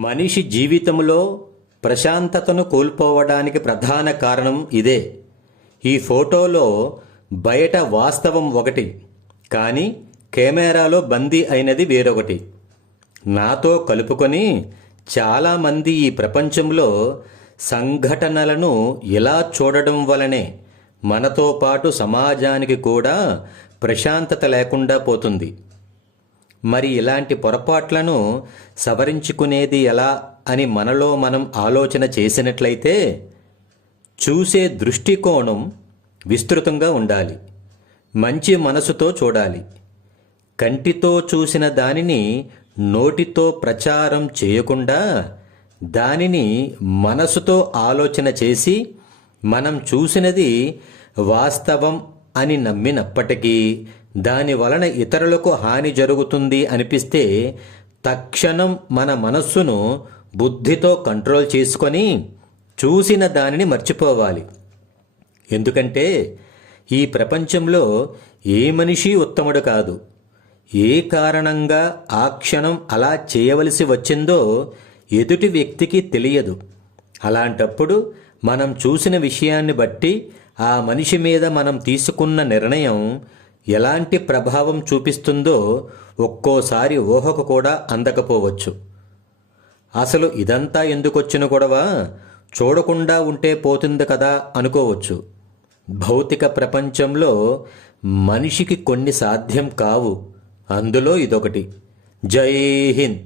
మనిషి జీవితంలో ప్రశాంతతను కోల్పోవడానికి ప్రధాన కారణం ఇదే. ఈ ఫోటోలో బయట వాస్తవం ఒకటి, కానీ కెమెరాలో బందీ అయినది వేరొకటి. నాతో కలుపుకొని చాలామంది ఈ ప్రపంచంలో సంఘటనలను ఇలా చూడడం వలనే మనతో పాటు సమాజానికి కూడా ప్రశాంతత లేకుండా పోతుంది. మరి ఇలాంటి పొరపాట్లను సవరించుకునేది ఎలా అని మనలో మనం ఆలోచన చేసినట్లయితే, చూసే దృష్టికోణం విస్తృతంగా ఉండాలి. మంచి మనసుతో చూడాలి. కంటితో చూసిన దానిని నోటితో ప్రచారం చేయకుండా దానిని మనసుతో ఆలోచన చేసి మనం చూసినది వాస్తవం అని నమ్మినప్పటికీ దాని వలన ఇతరులకు హాని జరుగుతుంది అనిపిస్తే తక్షణం మన మనస్సును బుద్ధితో కంట్రోల్ చేసుకొని చూసిన దానిని మర్చిపోవాలి. ఎందుకంటే ఈ ప్రపంచంలో ఏ మనిషి ఉత్తముడు కాదు. ఏ కారణంగా ఆ క్షణం అలా చేయవలసి వచ్చిందో ఎదుటి వ్యక్తికి తెలియదు. అలాంటప్పుడు మనం చూసిన విషయాన్ని బట్టి ఆ మనిషి మీద మనం తీసుకున్న నిర్ణయం ఎలాంటి ప్రభావం చూపిస్తుందో ఒక్కోసారి ఊహకు కూడా అందకపోవచ్చు. అసలు ఇదంతా ఎందుకొచ్చిన గొడవ, చూడకుండా ఉంటే పోతుంది కదా అనుకోవచ్చు. భౌతిక ప్రపంచంలో మనిషికి కొన్ని సాధ్యం కావు, అందులో ఇదొకటి. జై హింద్.